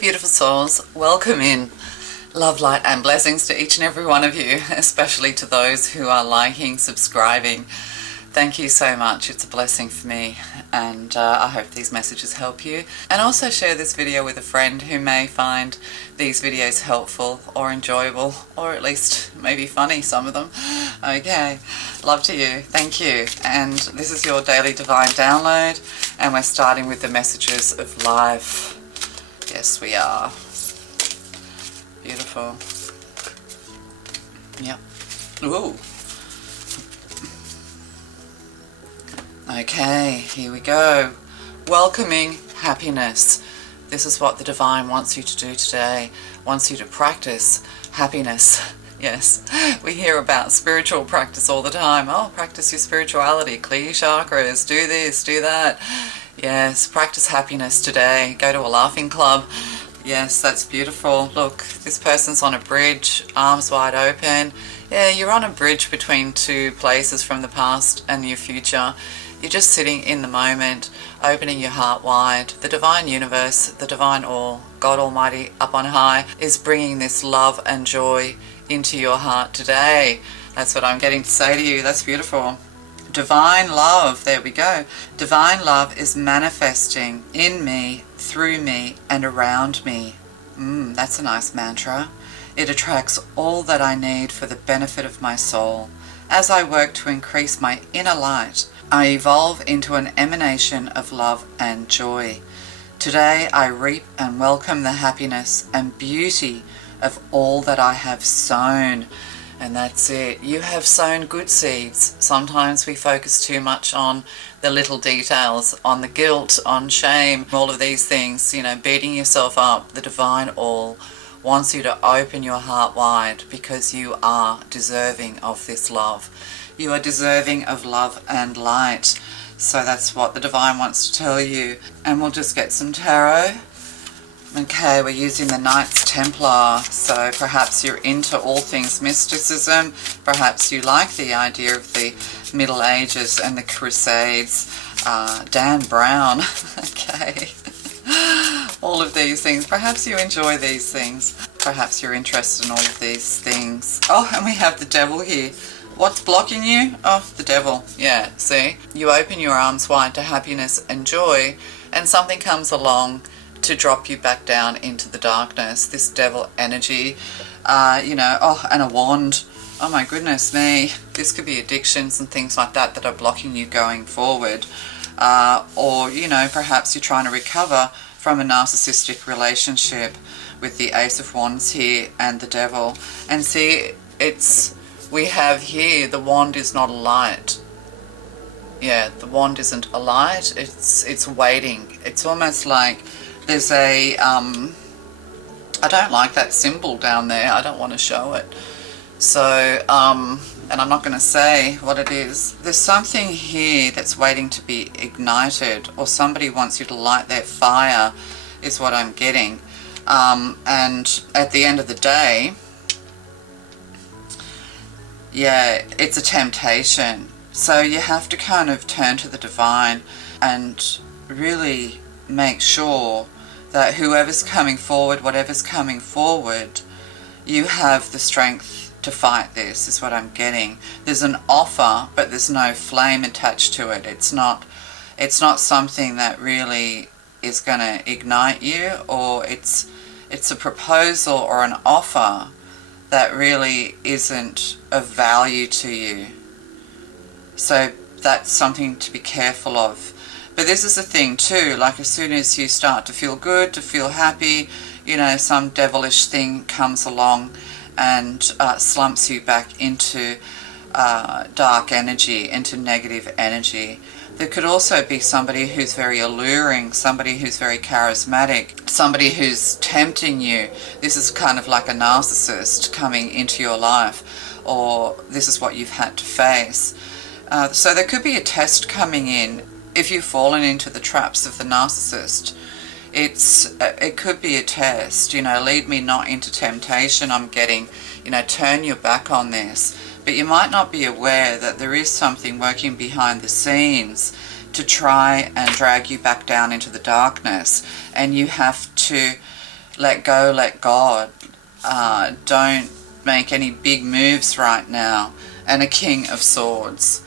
beautiful souls, welcome in. Love, light and blessings to each and every one of you, especially to those who are liking, subscribing. Thank you so much. It's a blessing for me, and I hope these messages help you. And also share this video with a friend who may find these videos helpful or enjoyable, or at least maybe funny, some of them. Okay, love to you. Thank you. And this is your daily divine download, and we're starting with the messages of life. Yes, we are. Beautiful. Yep. Ooh. Okay, here we go. Welcoming happiness. This is what the divine wants you to do today. Wants you to practice happiness. Yes, we hear about spiritual practice all the time. Oh, practice your spirituality, clear your chakras, do this, do that. Yes, practice happiness today. Go to a laughing club. Yes, that's beautiful. Look, this person's on a bridge, arms wide open. Yeah, you're on a bridge between two places from the past and your future. You're just sitting in the moment, opening your heart wide. The divine universe, the divine all, God Almighty up on high, is bringing this love and joy into your heart today. That's what I'm getting to say to you. That's beautiful. Divine love, there we go. Divine love is manifesting in me, through me, and around me. That's a nice mantra. It attracts all that I need for the benefit of my soul. As I work to increase my inner light, I evolve into an emanation of love and joy. Today I reap and welcome the happiness and beauty of all that I have sown. And that's it. You have sown good seeds. Sometimes we focus too much on the little details, on the guilt, on shame, all of these things, you know, beating yourself up. The divine all wants you to open your heart wide because you are deserving of this love. You are deserving of love and light. So that's what the divine wants to tell you. And we'll just get some tarot. Okay, we're using the Knights Templar, so perhaps you're into all things mysticism, perhaps you like the idea of the Middle Ages and the Crusades. Dan Brown, okay, all of these things, perhaps you enjoy these things, perhaps you're interested in all of these things. Oh, and we have the devil here. What's blocking you? Oh, the devil. Yeah, see? You open your arms wide to happiness and joy, and something comes along to drop you back down into the darkness. This devil energy, you know, oh, and a wand. Oh my goodness me. This could be addictions and things like that that are blocking you going forward. Or, you know, perhaps you're trying to recover from a narcissistic relationship with the Ace of Wands here and the devil. And see, we have here, the wand is not a light. Yeah, the wand isn't a light. It's waiting. It's almost like there's a, I don't like that symbol down there. I don't want to show it. So, and I'm not going to say what it is. There's something here that's waiting to be ignited, or somebody wants you to light their fire, is what I'm getting. And at the end of the day, yeah, it's a temptation. So you have to kind of turn to the divine and really make sure that whoever's coming forward, whatever's coming forward, you have the strength to fight this, is what I'm getting. There's an offer, but there's no flame attached to it. It's not something that really is going to ignite you, or it's a proposal or an offer that really isn't of value to you. So that's something to be careful of. But this is the thing too, like as soon as you start to feel good, to feel happy, you know, some devilish thing comes along and slumps you back into dark energy, into negative energy. There could also be somebody who's very alluring, somebody who's very charismatic, somebody who's tempting you. This is kind of like a narcissist coming into your life, or this is what you've had to face. So there could be a test coming in. If you've fallen into the traps of the narcissist, it could be a test, you know, lead me not into temptation, I'm getting, you know, turn your back on this. But you might not be aware that there is something working behind the scenes to try and drag you back down into the darkness, and you have to let go, let God. Don't make any big moves right now. And a King of Swords.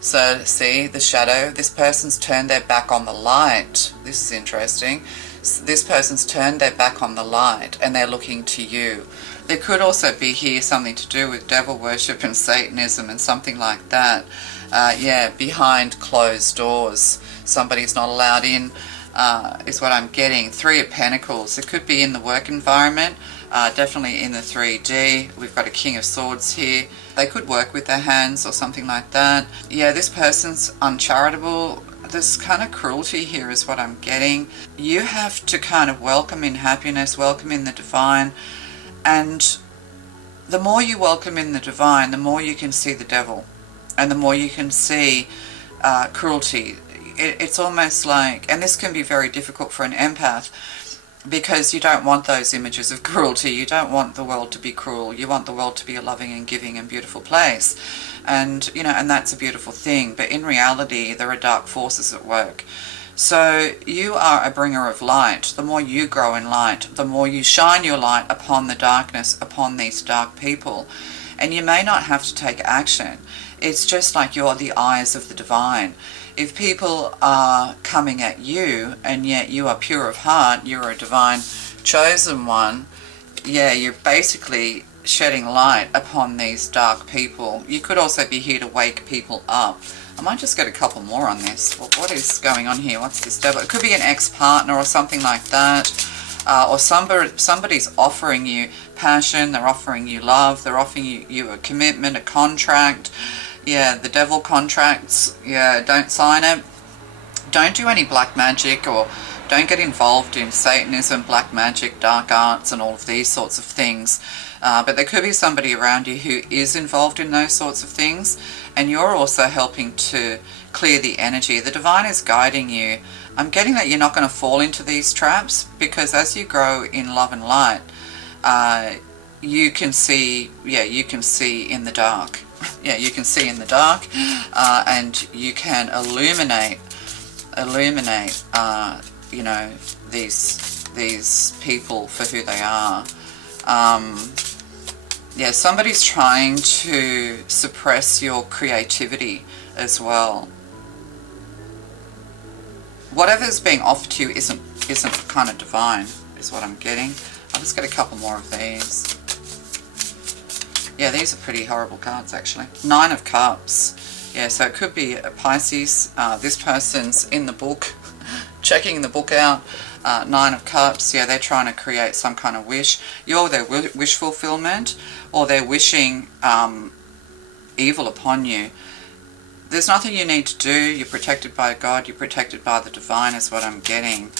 So see the shadow, this person's turned their back on the light. This is interesting. This person's turned their back on the light and they're looking to you. There could also be here something to do with devil worship and Satanism and something like that. Yeah, behind closed doors. Somebody's not allowed in, is what I'm getting. Three of Pentacles. It could be in the work environment, definitely in the 3D. We've got a King of Swords here. They could work with their hands or something like that. Yeah, this person's uncharitable. There's kind of cruelty here is what I'm getting. You have to kind of welcome in happiness, welcome in the divine. And the more you welcome in the divine, the more you can see the devil. And the more you can see cruelty. It's almost like, and this can be very difficult for an empath, because you don't want those images of cruelty. You don't want the world to be cruel. You want the world to be a loving and giving and beautiful place. And, you know, and that's a beautiful thing. But in reality, there are dark forces at work. So you are a bringer of light. The more you grow in light, the more you shine your light upon the darkness, upon these dark people. And you may not have to take action. It's just like you're the eyes of the divine. If people are coming at you and yet you are pure of heart, you're a divine chosen one, yeah, you're basically shedding light upon these dark people. You could also be here to wake people up. I might just get a couple more on this. What is going on here? What's this devil? It could be an ex-partner or something like that. Or somebody's offering you passion, they're offering you love, they're offering you a commitment, a contract. Yeah, the devil contracts. Yeah, don't sign it. Don't do any black magic, or don't get involved in Satanism, black magic, dark arts and all of these sorts of things. But there could be somebody around you who is involved in those sorts of things, and you're also helping to clear the energy. The divine is guiding you. I'm getting that you're not going to fall into these traps, because as you grow in love and light, you can see, yeah, you can see in the dark. Yeah, you can see in the dark, and you can illuminate, you know, these people for who they are. Yeah, somebody's trying to suppress your creativity as well. Whatever's being offered to you isn't kind of divine, is what I'm getting. I'll just get a couple more of these. Yeah, these are pretty horrible cards, actually. Nine of Cups. Yeah, so it could be a Pisces. This person's in the book, checking the book out. Nine of Cups. Yeah, they're trying to create some kind of wish. You're their wish fulfillment, or they're wishing evil upon you. There's nothing you need to do. You're protected by God. You're protected by the divine, is what I'm getting.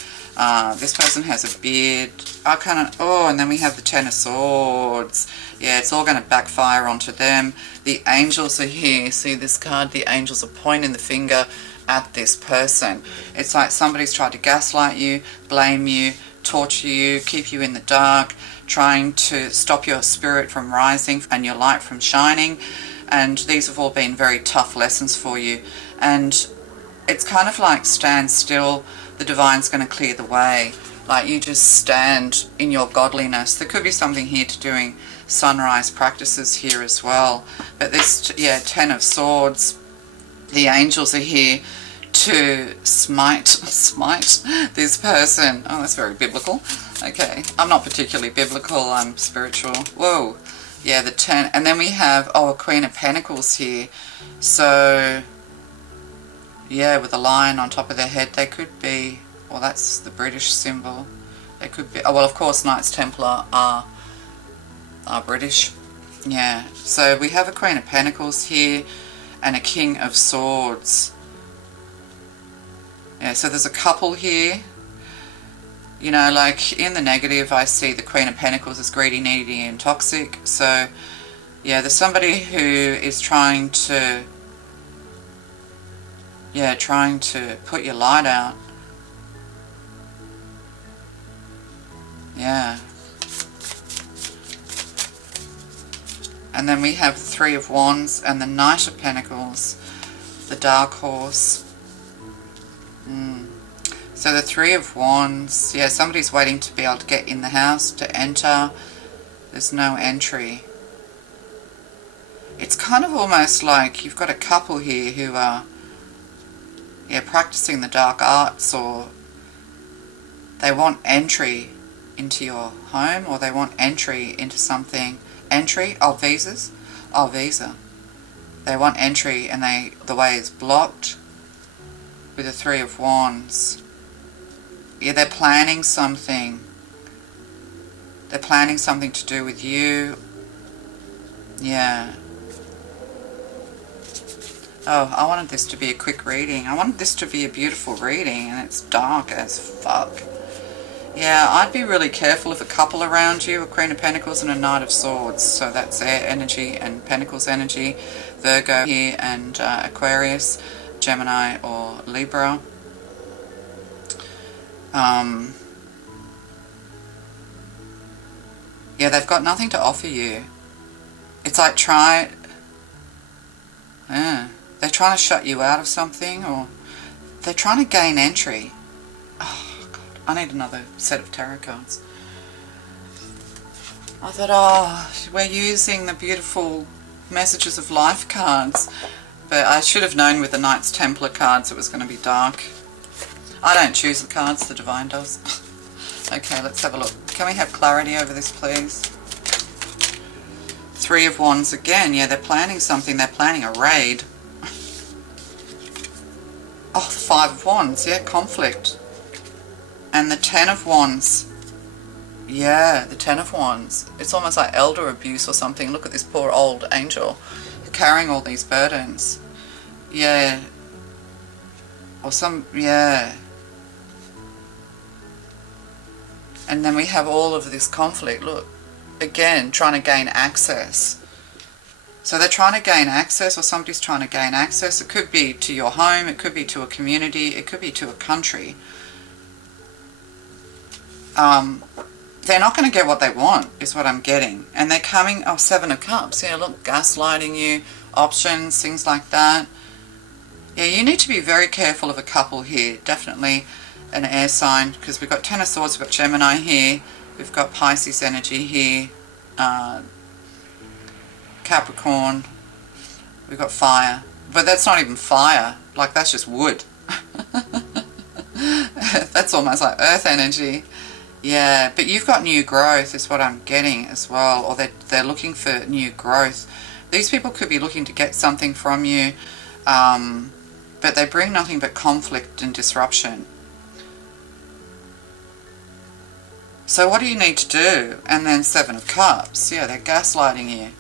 This person has a beard. And then we have the Ten of Swords. Yeah, it's all going to backfire onto them. The angels are here. See this card? The angels are pointing the finger at this person. It's like somebody's tried to gaslight you, blame you, torture you, keep you in the dark, trying to stop your spirit from rising and your light from shining. And these have all been very tough lessons for you. And it's kind of like stand still. The divine's going to clear the way. Like you just stand in your godliness. There could be something here to doing sunrise practices here as well. But this, yeah, Ten of Swords. The angels are here to smite this person. Oh, that's very biblical. Okay, I'm not particularly biblical, I'm spiritual. Whoa. Yeah, the 10. And then we have, a Queen of Pentacles here. So, yeah, with a lion on top of their head. They could be, well, that's the British symbol. They could be, of course, Knights Templar are British. Yeah, so we have a Queen of Pentacles here and a King of Swords. Yeah, so there's a couple here. You know, like in the negative, I see the Queen of Pentacles as greedy, needy, and toxic. So, yeah, there's somebody who is trying to put your light out. Yeah. And then we have the Three of Wands and the Knight of Pentacles, the Dark Horse. So the Three of Wands, yeah, somebody's waiting to be able to get in the house, to enter. There's no entry. It's kind of almost like you've got a couple here who are, yeah, practicing the dark arts, or they want entry into your home, or they want entry into something. Entry? Oh, visas? Oh, visa. They want entry and the way is blocked with the Three of Wands. Yeah, they're planning something. They're planning something to do with you. Yeah. Oh, I wanted this to be a quick reading. I wanted this to be a beautiful reading, and it's dark as fuck. Yeah, I'd be really careful if a couple around you, a Queen of Pentacles and a Knight of Swords. So that's air energy and Pentacles energy. Virgo here and Aquarius, Gemini or Libra. Yeah, they've got nothing to offer you. It's like they're trying to shut you out of something, or they're trying to gain entry. Oh, God, I need another set of tarot cards. I thought, oh, we're using the beautiful Messages of Life cards, but I should have known with the Knights Templar cards it was going to be dark. I don't choose the cards, the Divine does. Okay, let's have a look. Can we have clarity over this, please? Three of Wands again. Yeah, they're planning something. They're planning a raid. Oh, the Five of Wands. Yeah, conflict. And the Ten of Wands. Yeah, the Ten of Wands. It's almost like elder abuse or something. Look at this poor old angel carrying all these burdens. Yeah. Or yeah. And then we have all of this conflict. Look, again, trying to gain access. So they're trying to gain access, or somebody's trying to gain access. It could be to your home, it could be to a community, it could be to a country. They're not going to get what they want, is what I'm getting. And they're coming, oh, Seven of Cups. Yeah, look, gaslighting you, options, things like that. Yeah, you need to be very careful of a couple here. Definitely an air sign, because we've got Ten of Swords, we've got Gemini here, we've got Pisces energy here, Capricorn, we've got fire. But that's not even fire, like that's just wood. That's almost like earth energy. Yeah, but you've got new growth is what I'm getting as well, or they're looking for new growth. These people could be looking to get something from you, but they bring nothing but conflict and disruption. So what do you need to do? And then Seven of Cups. Yeah, they're gaslighting you.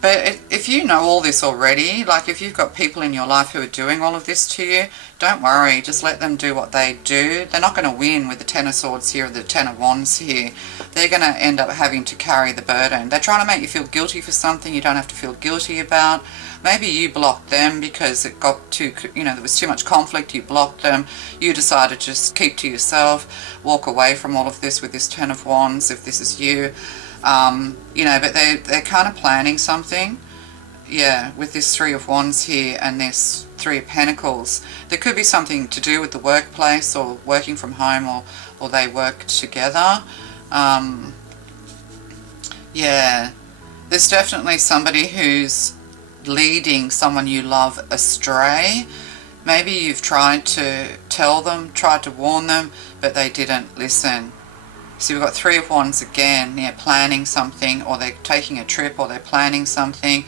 But if you know all this already, like if you've got people in your life who are doing all of this to you, don't worry. Just let them do what they do. They're not going to win with the Ten of Swords here or the Ten of Wands here. They're going to end up having to carry the burden. They're trying to make you feel guilty for something you don't have to feel guilty about. Maybe you blocked them because it got too, there was too much conflict. You blocked them. You decided to just keep to yourself, walk away from all of this with this Ten of Wands, if this is you. But they're kind of planning something. Yeah, with this Three of Wands here and this Three of Pentacles. There could be something to do with the workplace or working from home, or they work together. Yeah, there's definitely somebody who's leading someone you love astray. Maybe you've tried to tell them, tried to warn them, but they didn't listen. So we've got Three of Wands again. Yeah, planning something, or they're taking a trip, or they're planning something.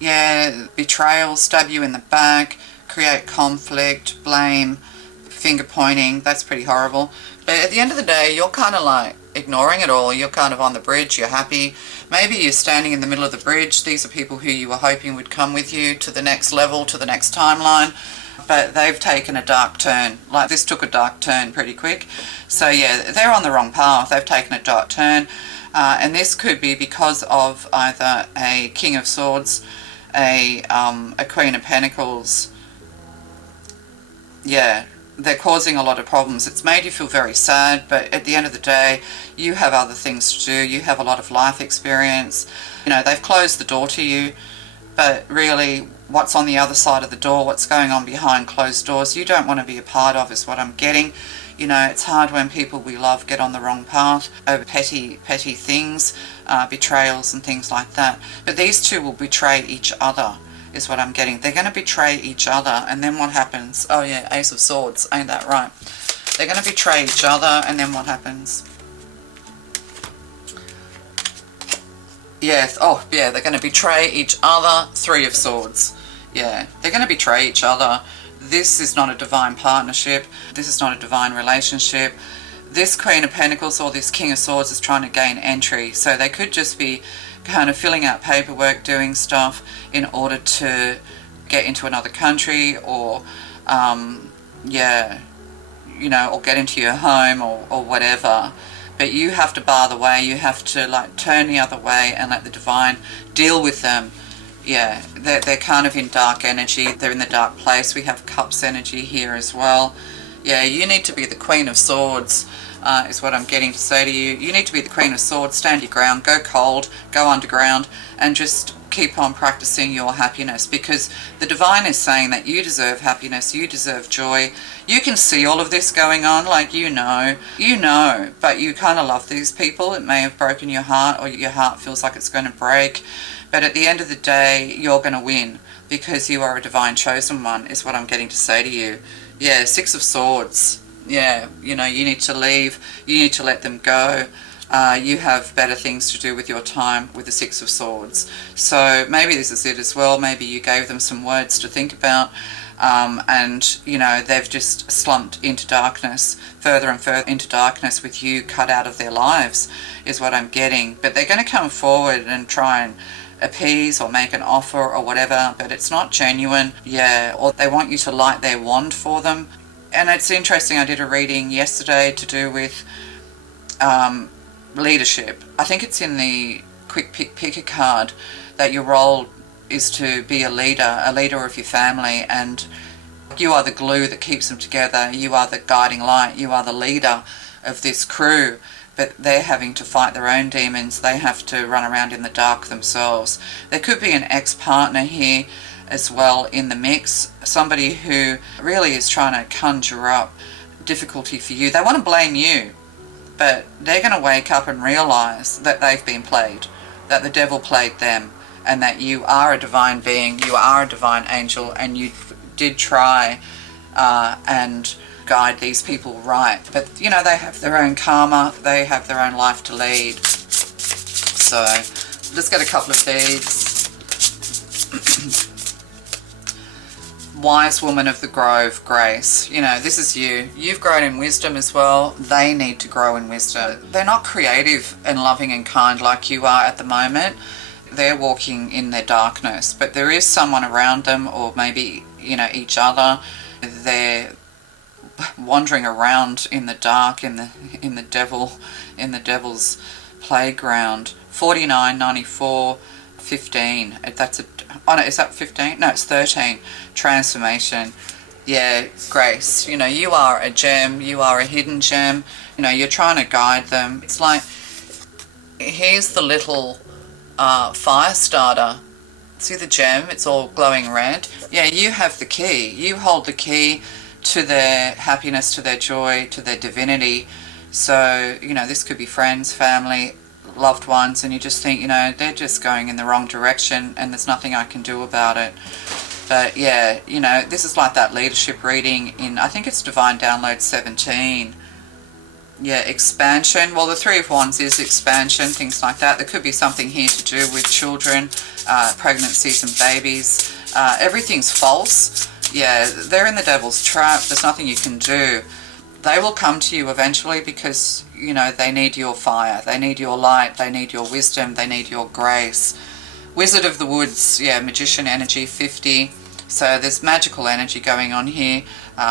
Yeah, betrayal, stab you in the back, create conflict, blame, finger pointing. That's pretty horrible. But at the end of the day, you're kind of like ignoring it all. You're kind of on the bridge. You're happy. Maybe you're standing in the middle of the bridge. These are people who you were hoping would come with you to the next level, to the next timeline. But they've taken a dark turn. Like this took a dark turn pretty quick. So yeah, they're on the wrong path. They've taken a dark turn. And this could be because of either a King of Swords, a Queen of Pentacles. Yeah, they're causing a lot of problems. It's made you feel very sad, but at the end of the day, you have other things to do. You have a lot of life experience. They've closed the door to you. but really what's on the other side of the door, what's going on behind closed doors, you don't want to be a part of, is what I'm getting. You know, it's hard when people we love get on the wrong path over petty things, betrayals and things like that. But these two will betray each other, is what I'm getting. They're going to betray each other, and then what happens? Oh yeah, Ace of Swords, ain't that right? They're going to betray each other, and then what happens? Yeah, oh yeah, they're going to betray each other. Three of Swords. Yeah, they're going to betray each other. This is not a divine partnership. This is not a divine relationship. This Queen of Pentacles or this King of Swords is trying to gain entry. So they could just be kind of filling out paperwork, doing stuff in order to get into another country, or yeah, you know, or get into your home, or whatever. But you have to bar the way. You have to like turn the other way and let the divine deal with them. Yeah, they're kind of in dark energy. They're in the dark place. We have Cups energy here as well. Yeah, you need to be the Queen of Swords, is what I'm getting to say to you. You need to be the Queen of Swords. Stand your ground. Go cold. Go underground. And just keep on practicing your happiness, because the divine is saying that you deserve happiness. You deserve joy. You can see all of this going on, like you know, but you kind of love these people. It may have broken your heart, or your heart feels like it's going to break. But at the end of the day, you're going to win, because you are a divine chosen one, is what I'm getting to say to you. Yeah, Six of Swords. Yeah, you know, you need to leave. You need to let them go. You have better things to do with your time with the Six of Swords. So maybe this is it as well. Maybe you gave them some words to think about. And, you know, they've just slumped into darkness, further and further into darkness, with you cut out of their lives, is what I'm getting. But they're going to come forward and try and appease or make an offer or whatever, but it's not genuine. Yeah, or they want you to light their wand for them. And it's interesting, I did a reading yesterday to do with leadership. I think it's in the quick picker card that your role is to be a leader of your family, and you are the glue that keeps them together. You are the guiding light. You are the leader of this crew. But they're having to fight their own demons. They have to run around in the dark themselves. There could be an ex-partner here as well in the mix. Somebody who really is trying to conjure up difficulty for you. They want to blame you, but they're going to wake up and realize that they've been played, that the devil played them, and that you are a divine being, you are a divine angel, and you did try and guide these people right. But, you know, they have their own karma, they have their own life to lead. So, let's get a couple of these. Wise woman of the grove, Grace. You know, this is you. You've grown in wisdom as well. They need to grow in wisdom. They're not creative and loving and kind like you are at the moment. They're walking in their darkness, but there is someone around them, or maybe, you know, each other. They're wandering around in the dark, in the devil's playground. 49, 94, 15. That's a, oh no, is that 15? No, it's 13. Transformation. Yeah, Grace, you know, you are a gem. You are a hidden gem. You know, you're trying to guide them. It's like, here's the little fire starter. See the gem? It's all glowing red. Yeah, you have the key. You hold the key to their happiness, to their joy, to their divinity. So, you know, this could be friends, family, loved ones, and you just think, you know, they're just going in the wrong direction and there's nothing I can do about it. But yeah, you know, this is like that leadership reading in, I think it's Divine Download 17. Yeah, expansion. Well, the Three of Wands is expansion, things like that. There could be something here to do with children, pregnancies and babies. Everything's false. Yeah, they're in the devil's trap. There's nothing you can do. They will come to you eventually because, you know, they need your fire. They need your light. They need your wisdom. They need your grace. Wizard of the Woods. Yeah, magician energy, 50. So there's magical energy going on here.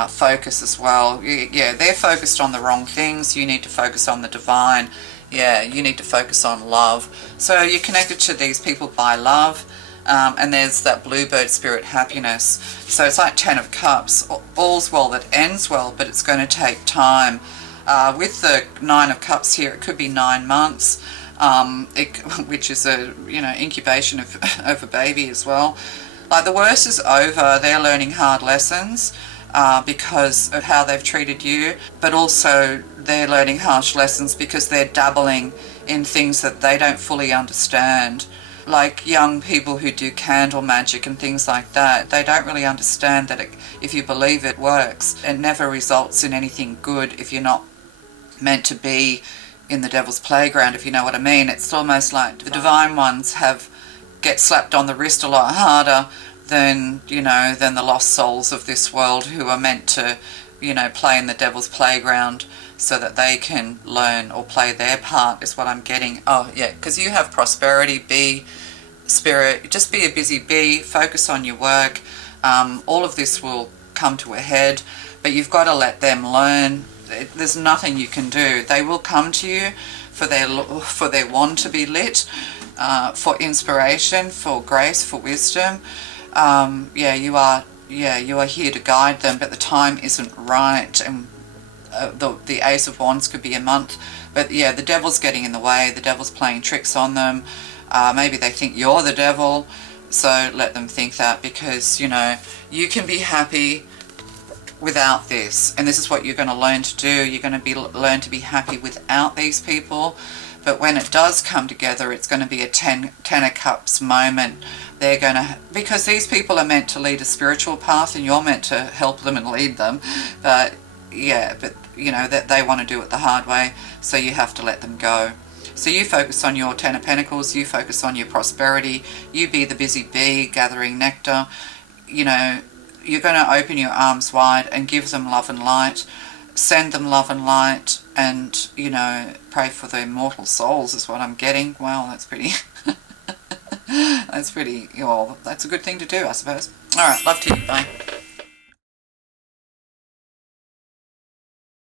Focus as well. Yeah, they're focused on the wrong things. You need to focus on the divine. Yeah, you need to focus on love. So you're connected to these people by love. And there's that bluebird spirit, happiness. So it's like 10 of Cups. All's well that ends well, but it's going to take time. With the 9 of Cups here, it could be 9 months. which is a, you know, incubation of a baby as well. Like, the worst is over. They're learning hard lessons because of how they've treated you, but also they're learning harsh lessons because they're dabbling in things that they don't fully understand. Like young people who do candle magic and things like that, they don't really understand that if you believe it works, it never results in anything good if you're not meant to be in the devil's playground, if you know what I mean. It's almost like the divine ones get slapped on the wrist a lot harder than, you know, than the lost souls of this world who are meant to, you know, play in the devil's playground so that they can learn or play their part, is what I'm getting. Oh yeah, because you have prosperity, bee spirit. Just be a busy bee, focus on your work. All of this will come to a head, but you've got to let them learn. There's nothing you can do. They will come to you for their wand to be lit, for inspiration, for grace, for wisdom. You are here to guide them, but the time isn't right, and the Ace of Wands could be a month, but yeah, the devil's getting in the way. The devil's playing tricks on them. Maybe they think you're the devil, so let them think that, because, you know, you can be happy without this, and this is what you're going to learn to do. You're going to learn to be happy without these people, but when it does come together, it's going to be a ten of cups moment. They're going to, because these people are meant to lead a spiritual path and you're meant to help them and lead them, but yeah, but you know that they want to do it the hard way, so you have to let them go. So you focus on your Ten of Pentacles, you focus on your prosperity, you be the busy bee gathering nectar. You know, you're going to open your arms wide and give them love and light, send them love and light, and, you know, pray for their immortal souls is what I'm getting. Well, that's pretty, that's pretty, well, that's a good thing to do, I suppose. Alright, love to you, bye.